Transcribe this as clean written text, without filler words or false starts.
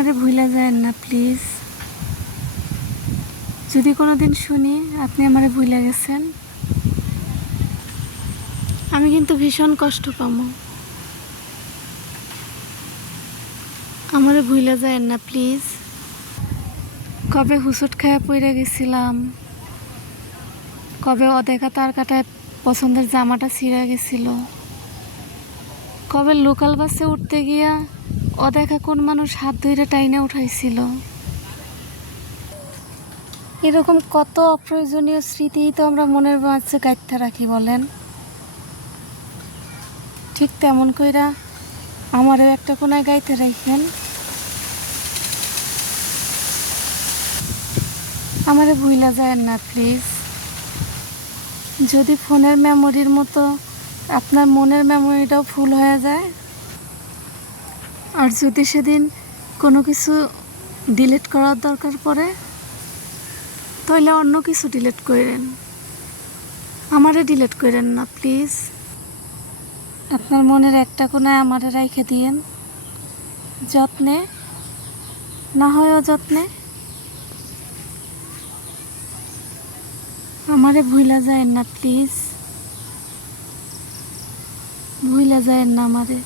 আমারে ভুলে যায়েন না প্লিজ। যদি কোনোদিন শুনি আপনি আমারে ভুলে গেছেন, আমি কিন্তু ভীষণ কষ্ট পাবো। আমারে ভুলে যায়েন না প্লিজ। কবে হুসুট খায়া পইরা গেছিলাম, কবে অদেখা তার কাটায় পছন্দের জামাটা ছিঁড়ে গেছিল, কবে লোকাল বাসে উঠতে গিয়া অদেখা কোন মানুষ হাত ধরে টাইনা উঠাইছিল। এরকম কত অপ্রয়োজনীয় স্মৃতিই তো আমরা মনের মাঝে গাইথা রাখি বলেন। ঠিক তেমন কইরা আমারও একটা কোনায় গাইতে রাখেন। আমারে ভুইলা যায়েন না প্লিজ। যদি ফোনের মেমোরির মতো আপনার মনের মেমোরিটাও ফুল হয়ে যায়, আর যদি সেদিন কোনো কিছু ডিলিট করার দরকার পড়ে, তাহলে অন্য কিছু ডিলিট করেন, আমারে ডিলিট করেন না প্লিজ। আপনার মনের একটা কোণায় আমারে রাইখে দিয়েন, যত্নে, না হয় অযত্নে। আমারে ভুইলা যায়েন না প্লিজ, ভুইলা যায়েন না আমারে।